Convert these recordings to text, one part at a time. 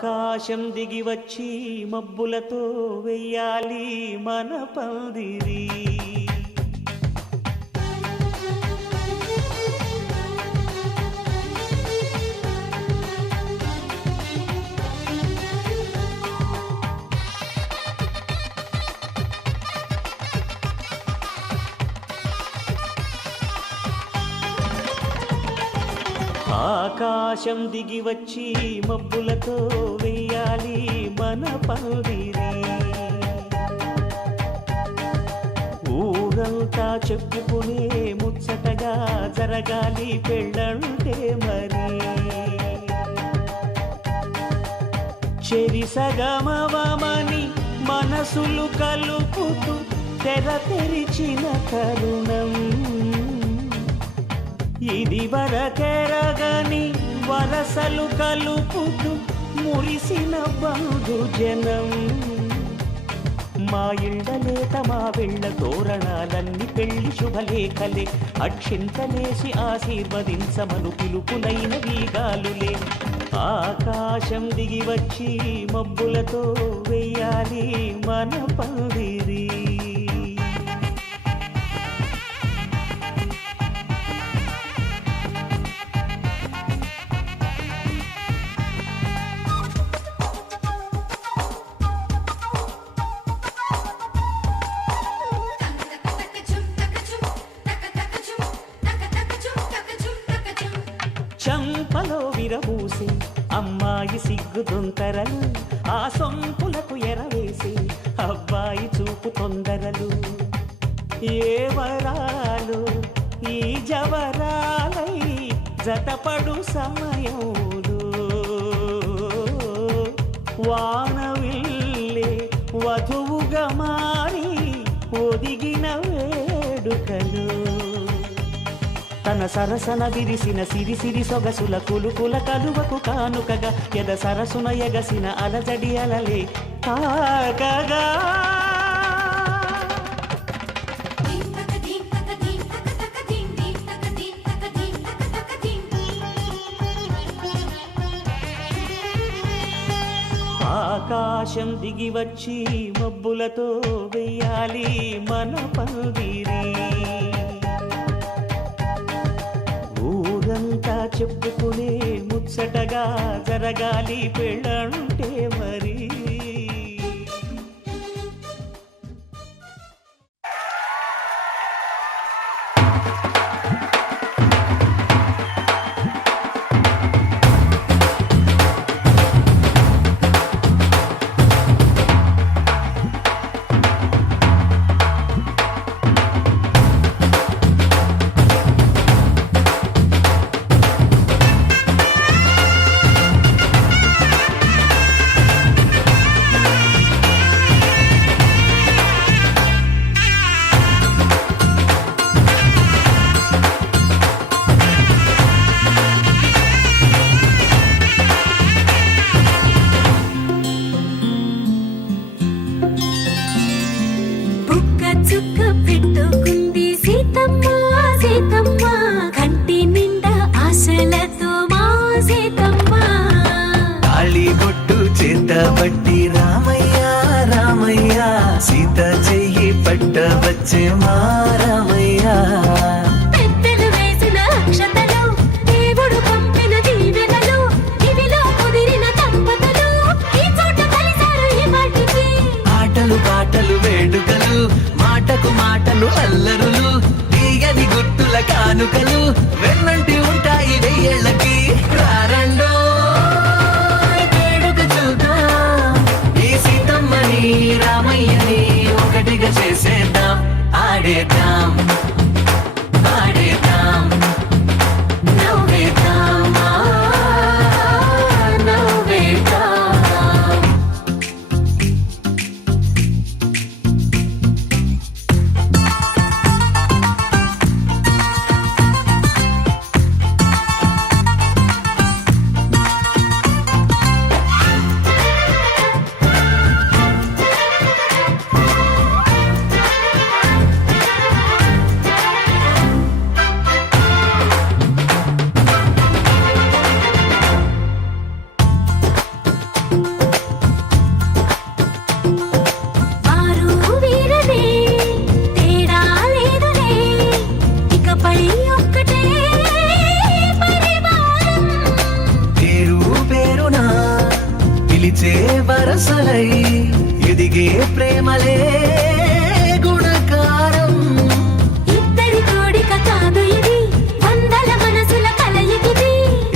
ఆకాశం దిగి వచ్చి మబ్బులతో వెయ్యాలి మన పందిరి. ఆకాశం దిగి వచ్చి మబ్బులతో వెయ్యాలి మన పందిరి. ఊరంతా చెప్పుకునే ముచ్చటగా జరగాలి పెళ్ళంటే మరి. చెరిసగమవమని మనసులు కలుపుతూ తెర తెరిచిన తరుణం ఇది వరకెరగని వరసలు కలుపుతూ మురిసిన బంధుజనం. మా ఇళ్ళలేత మా వెళ్ళ తోరణాలన్నీ పెళ్లి శుభలేఖలే. అక్షింతలేసి ఆశీర్వదించమను పిలుపునైన వీగాలులే. ఆకాశం దిగి వచ్చి మబ్బులతో వెయ్యాలి మన పందిరి. చంపలో విరబూసి అమ్మాయి సిగ్గు దొంతరలు, ఆ సొంపులకు ఎరవేసి అబ్బాయి చూపు తొందరలు. ఏ వరాలు ఈ జవరాలై జతపడు సమయంలో వానవిల్లే వధువుగా మారి ఒదిగిన వేడుకలు. తన సరసన విరిసిన సిరిసిరి సొగసుల కులుకుల కలువకు కానుకగా ఎద సరసున ఎగసిన అలజడి అలలే తాగగా. ఆకాశం దిగి వచ్చి మబ్బులతో వెయ్యాలి మన పందిరి. ఊరంతా చెప్పుకునే ముచ్చటగా జరగాలి పెళ్ళంటే మరి. బట్టి రామయ్య రామయ్య సీత చెయ్యి పట్ట వచ్చే మా రామయ్య. పెద్దలు వేసిన అక్షతలు, దేవుడు పంపిన దీవెనలు, ఇవిలో కుదిరిన దంపతులు ఈ చోట కలిసారు ఈ వాటికి. ఆటలు పాటలు వేడుకలు, మాటకు మాటలు అల్లరులు, తీయని గుర్తుల కానుకలు వెన్నంటి ఉంటాయి వెయ్యేళ్ళకి. రారండో రామయ్యని ఒకటిగా చేసేద్దాం, ఆడేద్దాం ఆడేద్దాం నవ్వేద్దాం నవ్వేద్దాం. పిలిచే వరసలై ఎదిగే ప్రేమలే గుణకారం. ఇద్దరి కోడిక కాదు ఇది, వందల మనసుల కలయికిది.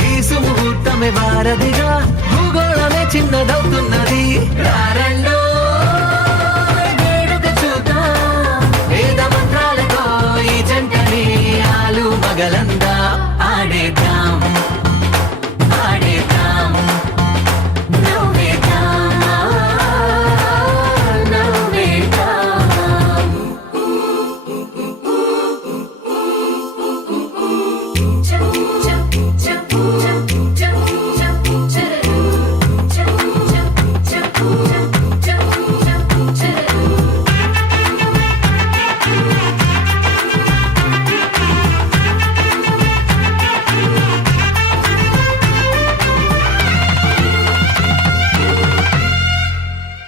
ఈ సుముహూర్తమే వారధిగా భూగోళమే చిన్నదవుతున్నది. రారండో వేడుక చూద్దాం, వేద మంత్రాలతో ఈ జంటని ఆలు మగలందా ఆడేద్దాం ఆడేద్దాం నవ్వేద్దాం, నవ్వేద్దాం.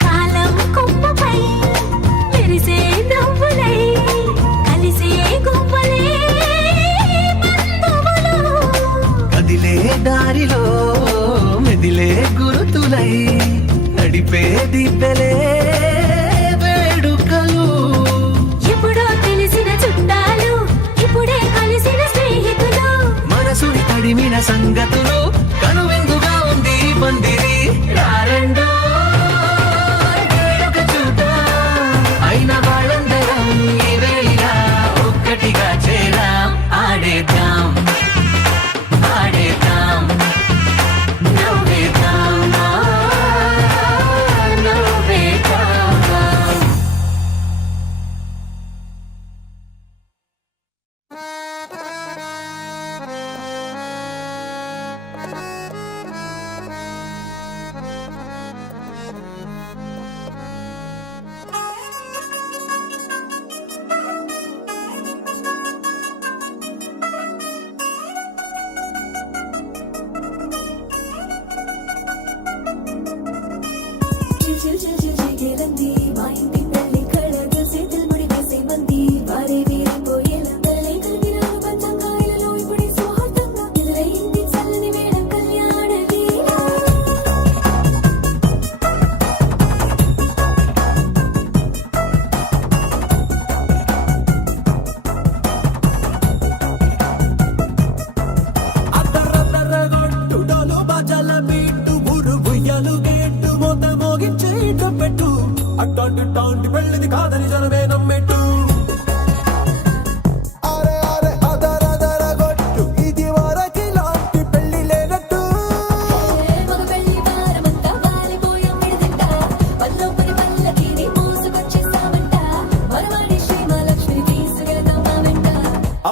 కాలం కొమ్మపై మెరిసే నవ్వులై కలిసే గువ్వలే బంధువులు. కదిలే దారిలో మెదిలే గురుతులై నడిపే దిబ్బెలే వేడుకలు. ఎప్పుడో తెలిసిన చుట్టాలు, ఇప్పుడే కలిసిన స్నేహితులు. మనసుని తడిమిన సంగతులు కనువిందుగా ఉంది ఈ పందిరి. రారండో వేడుక చూద్దాం, అయిన వాళ్ళందరం ఈ వేళ ఒక్కటిగా చేరాం. ఆడేద్దాం ఆడేద్దాం నవ్వేద్దాం, నవ్వేద్దాం. చిల్ చిల్ చిల్ చిగేలంది మా ఇంటి పెళ్లి కళగా చేతులు ముడి వేసే మంది వారే వీరిపోయేలా తల్లి కలిగిన పంచంగాయలలో ఇప్పుడే సౌహార్దంగా ఎదురైంది చల్లని వేళ కళ్యాణ లీల. అద్దరద్దరగొట్టుడలు బజల బీటు ఊరు బుయ్యలు గేట్టు మొత మోగించే పెట్టు అట్టాంటి టాంటి పెళ్ళిది కాదని జనమే నమ్మెట్టు. అరే అరే అదరదరగొట్టు ఇది వరకి లాంటి పెళ్లి లేనట్టు. మగ పెళ్లి వారమంతా వాలిపోయాం విడిదింట, పల్లోపరి పల్లకిని మోసుకొచ్చేసామంట, మరవాడి శ్రీమహాలక్ష్మిని తీసుకెళ్దాం మా వెంట.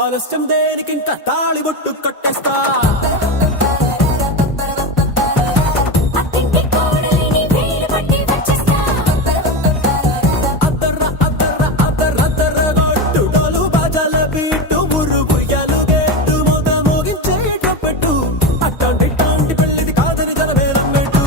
ఆలస్యం దేనికి ఇంకా తాళి బొట్టు కట్టేస్తా. అత్తింటి కోడలిని వేరు పట్టి వచ్చేస్తా. అద్దర అద్దర అద్దరద్దరగొట్టుడలు బజల బీటు ఊరు బుయ్యలు గేట్టు మొత మోగించే పెట్టు అట్టాంటి టాంటి పెళ్ళిది కాదని జనమే నమ్మెట్టు.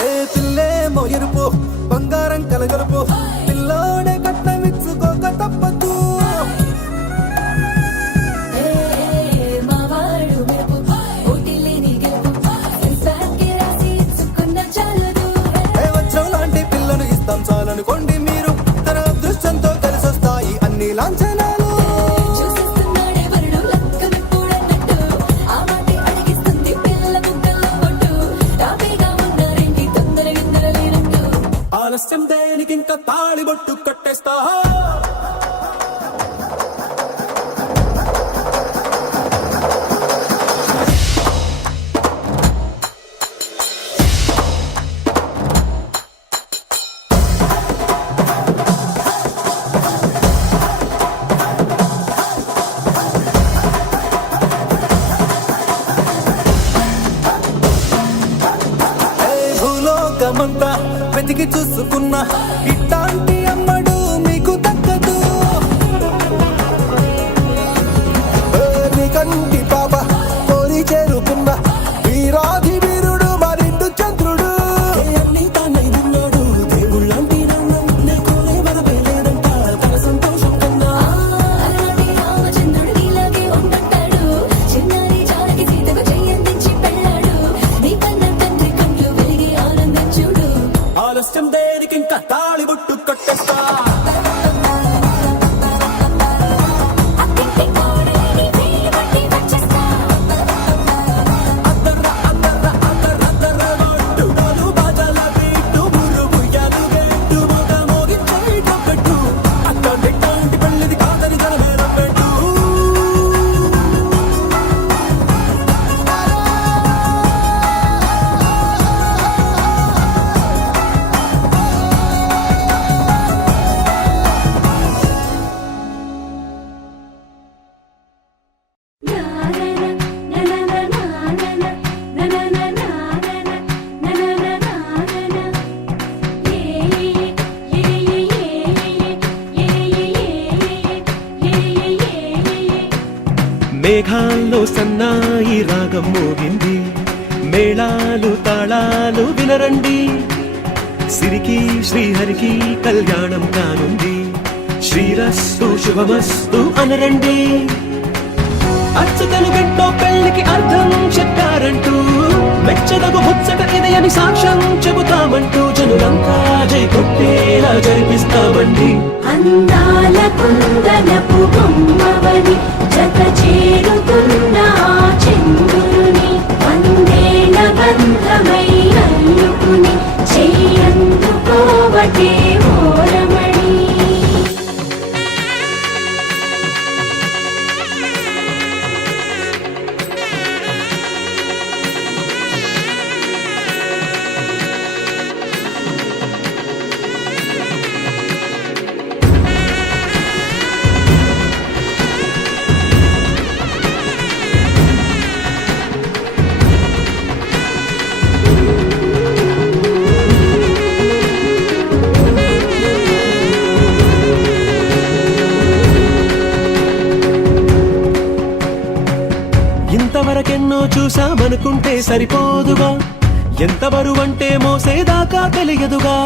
ఏ పిల్లేమో ఎరుపు బంగారం కలగలుపు పిల్లోడే కట్టమిచ్చుకోక తప్పదు. మావాడు మెరుపు పోటీలేని గెలుపు సెన్సార్కి రాసి ఇచ్చుకున్న చాలదు. ఏ వచ్చం లాంటి పిల్లను ఇస్తాం చాలనుకోండి మీరు, తన అదృష్టంతో కలిసొస్తాయి అన్ని లాంఛనాలు. చూసేస్తున్నాడే వరుడు లక్కమెప్పుడన్నట్టు, ఆ మాటే అడిగిస్తుంది పిల్ల ముక్కల్లో ఒట్టు. తాపీగా ఉన్నారేంటి తొందర విందర లేనట్టు. ఆలస్యం దేనికి ఇంకా తాళి బొట్టు కట్టేస్తా. లోకమంతా వెతికి చూసుకున్నా ఇట్లాంటి అమ్మడు మీకు దక్కదు. కంటి పాప కోరి చేరుకున్న వీరాధి వీరుడు మరిండు చంద్రుడు. అన్ని తానై ఉన్నాడు దేవుళ్ళంటి రంగం లేకునే వరవేలేడంట తన సంతోషం కన్నా. అలాంటి రామచంద్రుడు నీలాగే ఉండంటాడు. చిన్నారి జానకి సీతకు చెయ్యందించి పెళ్ళాడు. నీ కన్న తండ్రి కంట్లు వెలిగి ఆనందించుడు. ఆలస్యం దేనికి ఇంకా తాళి బుట్టు కొట్టేస్తా. అత్తింటి కోడలిని వేలు పట్టి వచ్చేస్తా. బాజాల బీటు మురుగుయ్యాలు గేటు మొగ మోగించేటట్టు అట్లాంటి పెళ్ళిది కాదని జనమేరం పెట్టు. మేఘాల్లో సన్నాయి రాగం మోగింది, మేళాలు తాళాలు వినరండి. సిరికి శ్రీహరికి కళ్యాణం కానుంది, శ్రీరస్తు శుభమస్తు అనరండి. అచ్చతను గంటో పెళ్లికి అర్థం చెప్పారంటూ, మెచ్చదగు ముచ్చట ఇది అని సాక్ష్యం చెబుతామంటూ జనులంతా జై కొట్టేలా జరిపిస్తామండి. అందాల కుందనపు బొమ్మవని జత చేరుతున్న ఆ చంద్రుని వందేల బంధమై అల్లుకుని చెయ్యందుకోవటే ఓరమణి. ఇంతవరకెన్నో చూసామనుకుంటే సరిపోదుగా, ఎంత బరువంటే మోసేదాకా తెలియదుగా.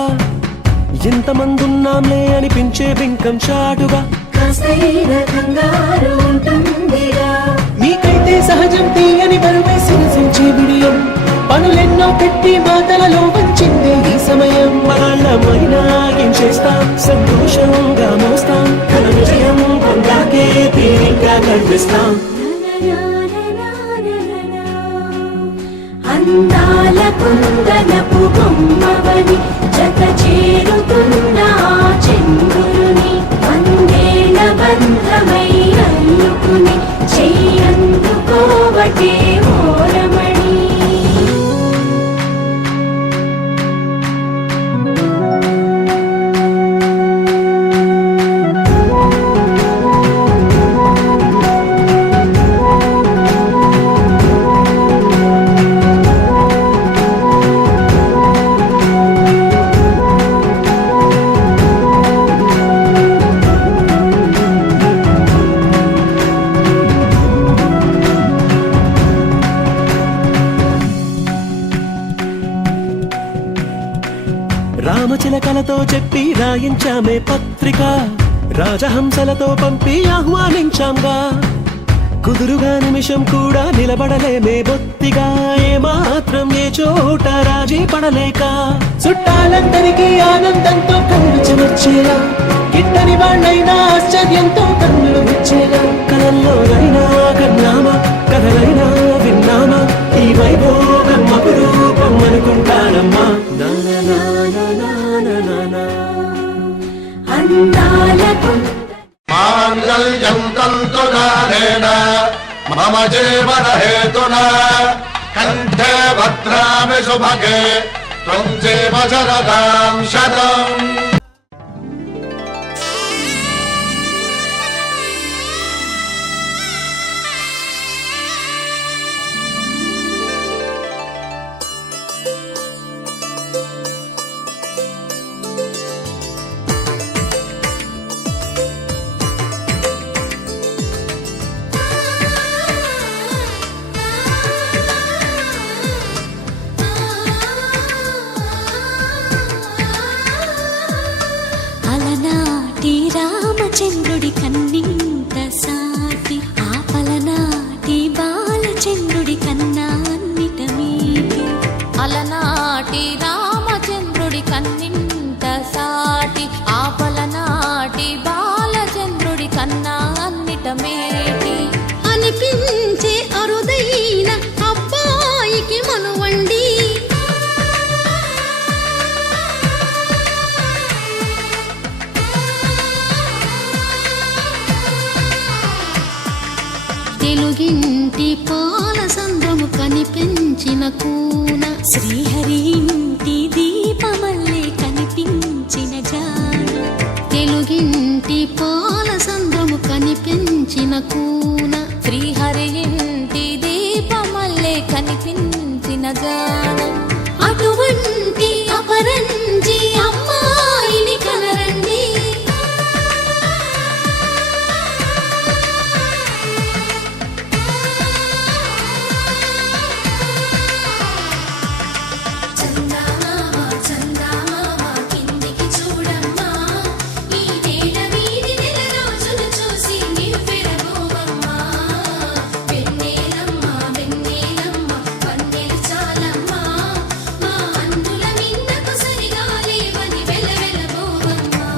ఎంతమందున్నాంలే అనిపించే బింకం చాటుగా, కాస్తైన కంగారు ఉంటుందిగా. మీకైతే సహజం తీయని బరువై సిరసించే బిడియం, పనులెన్నో పెట్టి మాటలలో వంచిందే ఈ సమయం. వాళ్ళమైనా ఏం చేస్తాం, సంతోషంగా మోస్తాం, ఘన విజయం పొందాకే తీరిగ్గా కనిపిస్తాం. అందాల కుందనపు బొమ్మవని జత చేరుతున్న ఆ చంద్రుని వందేల బంధమై అల్లుకుని చెయ్యందుకోవటే ఓరమణి. రామచిలకలతో చెప్పి రాయించామే పత్రిక, రాజహంసలతో పంపి ఆహ్వానించాంగా. కుదురుగా నిమిషం కూడా నిలబడలేమే బొత్తిగా, ఏమాత్రం ఏ చోట రాజీ పడలేక. చుట్టాలందరికీ ఆనందంతో కళ్ళు చెమర్చేలా, గిట్టని వాళ్ళైనా ఆశ్చర్యంతో కన్నులు విచ్చేలా. కలల్లోనైనా కన్నామా, కథలైనా విన్నామా, ఈ వైభోగం అపురూపం అనుకుంటానమ్మా. అందాల మాంగళ్యం తంతునానేన మమ జీవన హేతునా కంఠే భద్రామి శుభగే త్వం జీవ శరదాం శతం. కనిపించిన కూన శ్రీహరి ఇంటి దీపమల్లే కనిపించిన జాన తెలుగింటి పాల సంద్రము కనిపించిన కూన శ్రీహరి ఇంటి దీపమల్లే కనిపించిన జాన అటువంటి అపరంజి అమ్మాయిని కనరండి చందమామ చందమామ కిందికి చూడమ్మా ఈ నేల వీధి నెల రోజులు చూసి నివ్వెరబోవమ్మా వెన్నెలమ్మ వెన్నెలమ్మ వన్నెలు చాలమ్మా మా అందుల మిన్నకు సరిగా లేవని వెలవెలబోవమ్మా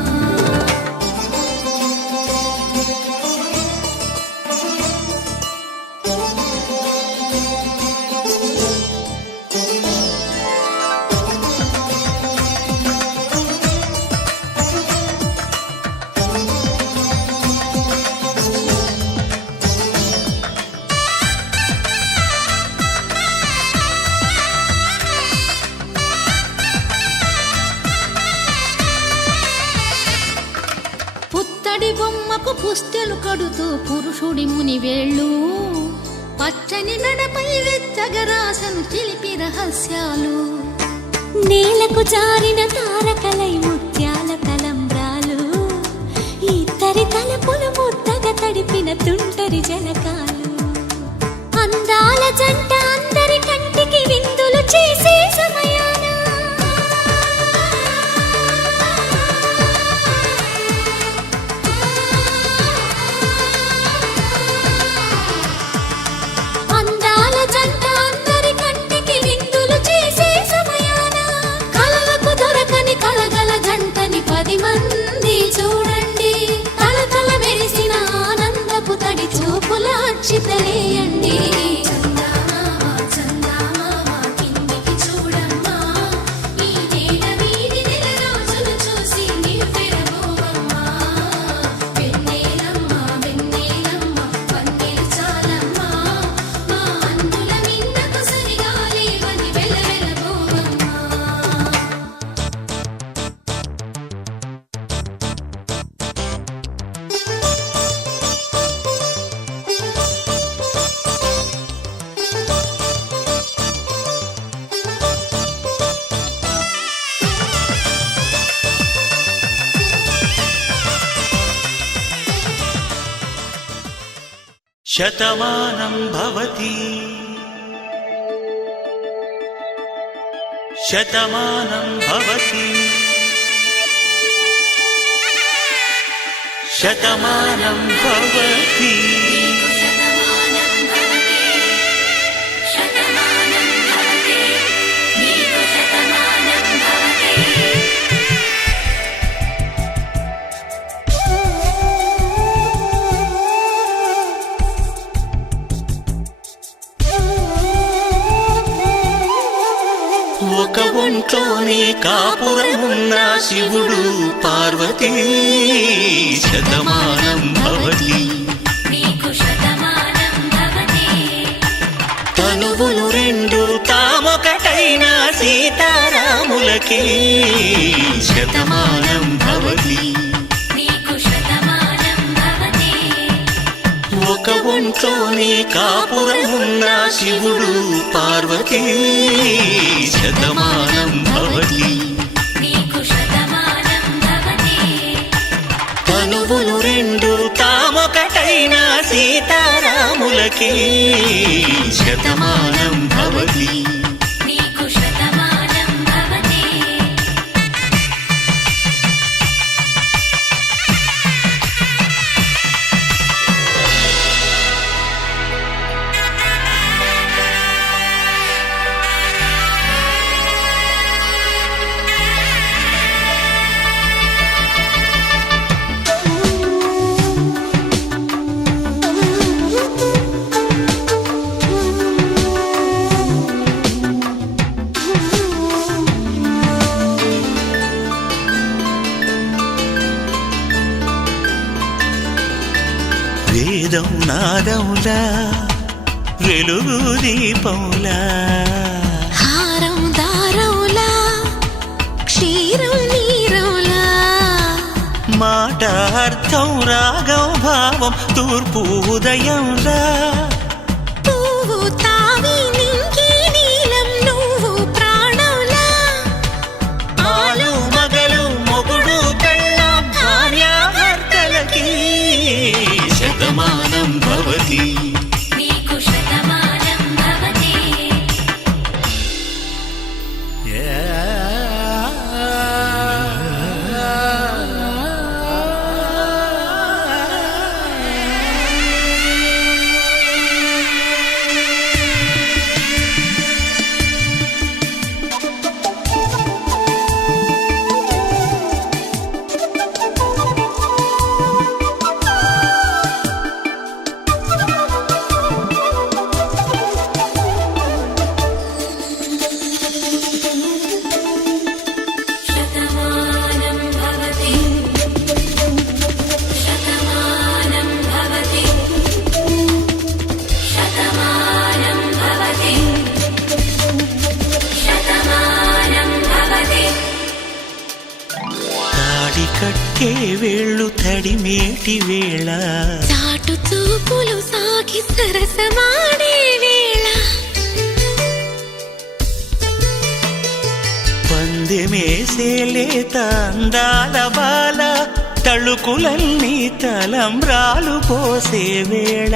పుత్తడి బొమ్మకు పుస్తెలు కడుతూ పురుషుడి ముని వేళ్ళు పచ్చని నడపై వెచ్చగరాసను చిలిపి రహస్యాలు నేలకు జారిన తారకలై ముత్యాల తలంబ్రాలు ఇద్దరి తలపులు ముద్దగా తడిపిన తుంటరి జలకాలు అందాల జంట అందరి కంటికి విందులు చేసే సమయాన అందాల జంట అందరి కంటికి విందులు చేసే సమయాన కలలకు దొరకని కలగల జంటని 10 మంది చూడండి తలతల మెరిసిన ఆనందపు తడి చూపుల అక్షితలేయండి చందమామ చందమామ కిందికి చూడమ్మా ఈ నేల వీధి నెల రోజులు చూసి నివ్వెరబోవమ్మా వెన్నెలమ్మ వెన్నెలమ్మ వన్నెలు చాలమ్మా మా అందుల మిన్నకు సరిగా లేవని వెలవెలబోవమ్మా శతమానం భవతి శతమానం భవతి శతమానం భవతి ఒక ఒంట్లోనే కాపురమున్న శివుడు పార్వతీ శతమానం భవతి తనువులు రెండు తామొకటైన సీతారాములకి శతమానం భవతి ఒక ఒంట్లోనే కాపురమున్న శివుడు పార్వతీ శతమానం భవతి తనువులు రెండు తామొకటైన సీతారాములకి శతమానం భవతి వేదం నాదములా వెలుగు దీపములా అర్థం రాగం భావం తూర్పు ఉదయంలా పువ్వు తావి నింగి నీలం నువ్వు ప్రాణంలా ఆలు మగలు మొగుడు పెళ్ళాం భార్యాభర్తలకి శతమానం భవతి నీకు శతమానం భవతి శతమానం భవతి శతమానం భవతి శతమానం భవతి శతమానం భవతి తాడి కట్టే వేళ్ళు తడిమేటి వేళ చాటు చూపులు సాగి సరసమాడే వేళ పందెమేసే లేత అందాల బాల తళుకులన్నీ తలంబ్రాలు పోసే వేళ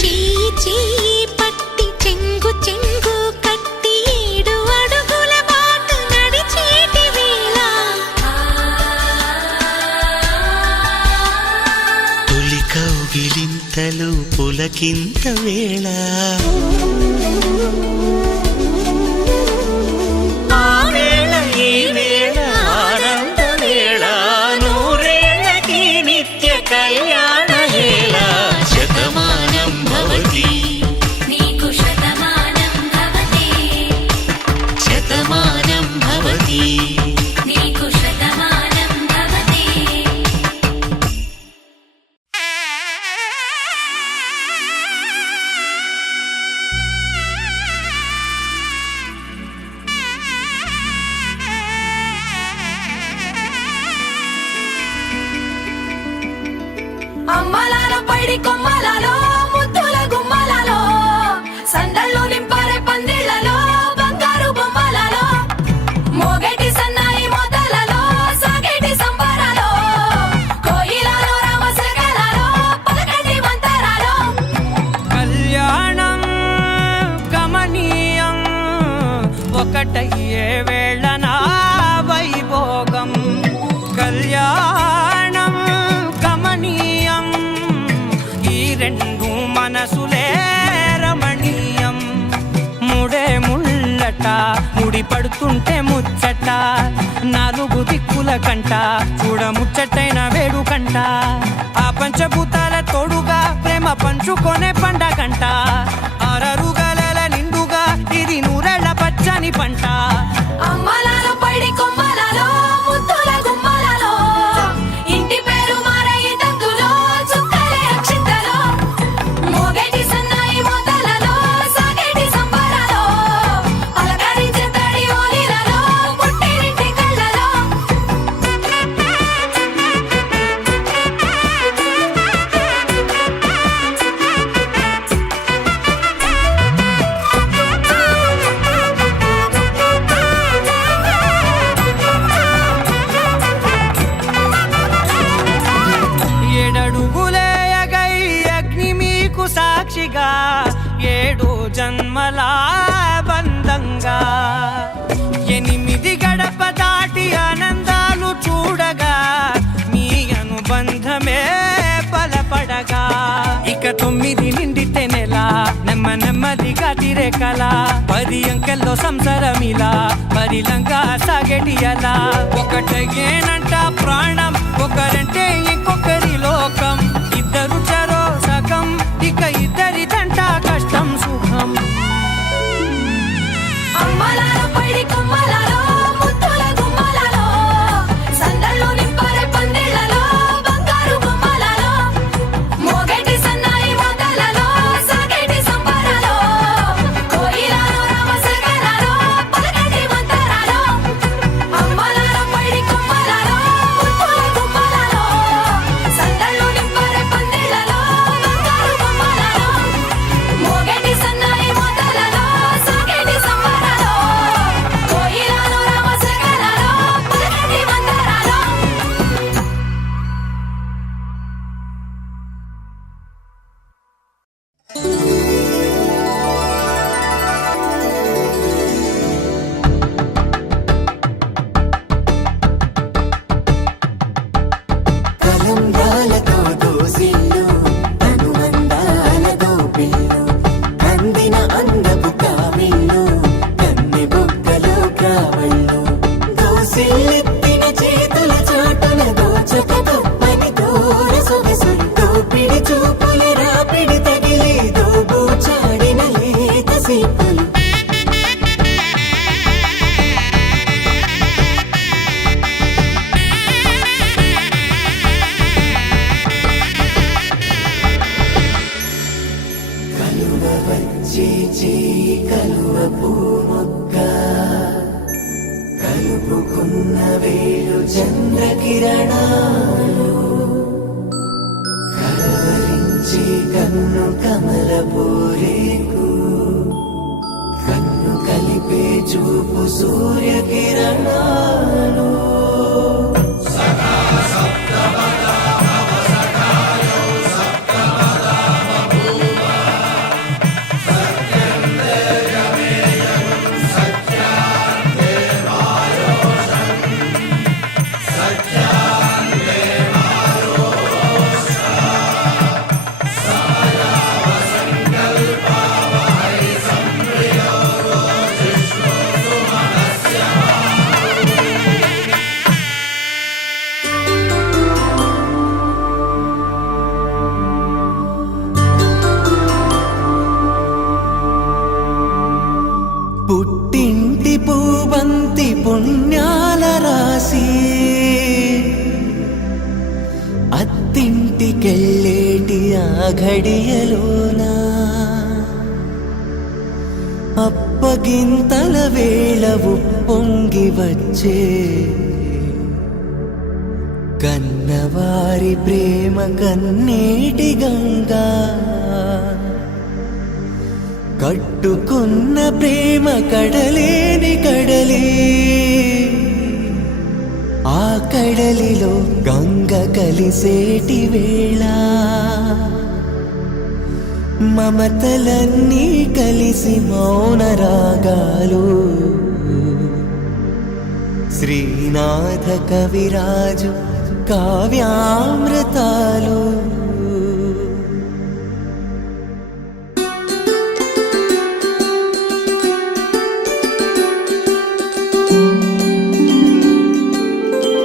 చెయ్యి చెయ్యి పట్టి చెంగు చెంగు కట్టి 7 అడుగుల బాట నడిచేటి వేళ తొలి కౌగిలింతలు పులకింత వేళ ఆ వేళ ఈ వేళ ఆనంద వేళ నూరేళ్ళకి నిత్య కళ్యాణ వేళ శతమానం భవతి నీకు శతమానం భవతి శతమానం భవతి నీకు శతమానం భవతి అమ్మలాలో పైడి కొమ్మలలో ముద్దుల గుమ్మలలో సందళ్ళు నింపారే పందిళ్లలో బంగారు బొమ్మలలో మోగేటి సన్నాయి మోతలలో సాగేటి సంబరాలో కోయిలలో రామశకలలో పలకటి మంతరాలో కళ్యాణం గమనీయం ఒకటయ్యే వేళ నా వైభోగం కళ్యాణం గమనీయం ఈ రెండు మనసులే రమణీయం ముడే ముళ్ళట ముడి పడుతుంటే ముచ్చట 4 దిక్కుల కంట చూడ ముచ్చటైన వేడుకంట ఆ పంచభూతాల తోడుగా ప్రేమ పంచుకొనే పండగంట అరరుగలల నిండుగా ఇది 100 పచ్చని పంట అమ్మలాలో పైడి కొమ్మలలో ముద్దుల గుమ్మలలో ఇంటి పేరు మారయ్య తంతులో చుక్కలే అక్షింతలో మోగేటి సన్నాయి మోతలలో సాగేటి సంబరాలో అలకరించే తడి ఓలిలలో పుట్టినింటి కళ్ళలో ఏడడుగులేయగై అగ్ని మీకు సాక్షిగా 7 జన్మల బంధంగా 8 గడప దాటి ఆనందాలు చూడగా మీ అనుబంధమే బలపడగా ఇక 9 నిండితే నెల నెమ్మదిగా తిరే కల 10 అంకెల్లో సంసారమిలా పరిలంగా సాగేటి అలా ఒకటేనంట ప్రాణం ఒకరంటే ఇంకొకరి లోకం ఇద్దరు చరో సగం ఇక ఇద్దరిదంట కష్టం సుఖం అమ్మలాలో పైడి కొమ్మలలో ముద్దుల గుమ్మలలో సందళ్ళు నింపారే పందిళ్లలో బంగారు బొమ్మలలో మోగేటి సన్నాయి మోతలలో సాగేటి సంబరాలో కోయిలలో రామశకలలో పలకటి మంతరాలో అమ్మలాలో పైడి కొమ్మలలో ముద్దుల దీపాలు కలువ వచ్చే చేయి కలువ పూమొక్క కలుపుకున్న వేలు చంద్రకిరణాలు కలవరించి కన్ను కమల పూరేకు కన్ను కలిపే చూపు సూర్యకిరణాలు పుట్టింటి పూబంతి పుణ్యాల రాసి అత్తింటికెళ్ళేటి ఆ ఘడియలోనా అప్పగింతల వేళ ఉప్పొంగి వచ్చే కన్నవారి ప్రేమ కన్నీటి గంగా కట్టుకున్న ప్రేమ కడలేని కడలి ఆ కడలిలో గంగ కలిసేటి వేళ మమతలన్నీ కలిసి మౌన రాగాలు శ్రీనాథ కవిరాజు కావ్యామృతాలు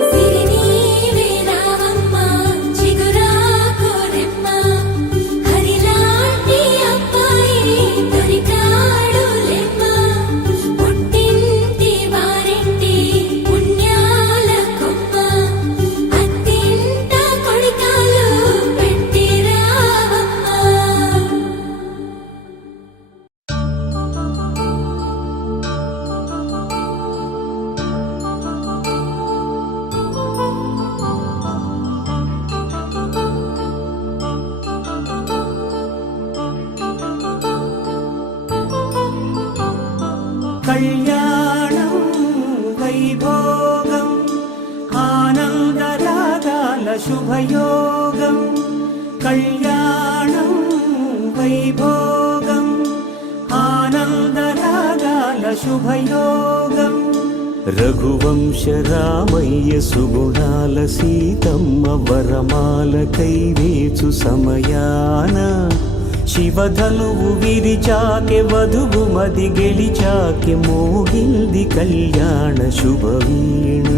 సిరినీవే రావమ్మ చిగురాకు రెమ్మ హరిలాంటి అబ్బాయి దొరికాడు లెమ్మ పుట్టింటి వారింటి పుణ్యాల కొమ్మ అత్తింట కొడికాలు పెట్టి రావమ్మ కళ్యాణం వైభోగం ఆనందరాగాల శుభయోగం కళ్యాణం వైభోగం ఆనందరాగాల శుభయోగం రఘువంశ రామయ్య సుగుణాల సీతమ్మ వరమాల కైవేచు సమయాన శివధనువు విరిచాకె వధువు మది గెలిచాకె మోగింది కళ్యాణ శుభవీణ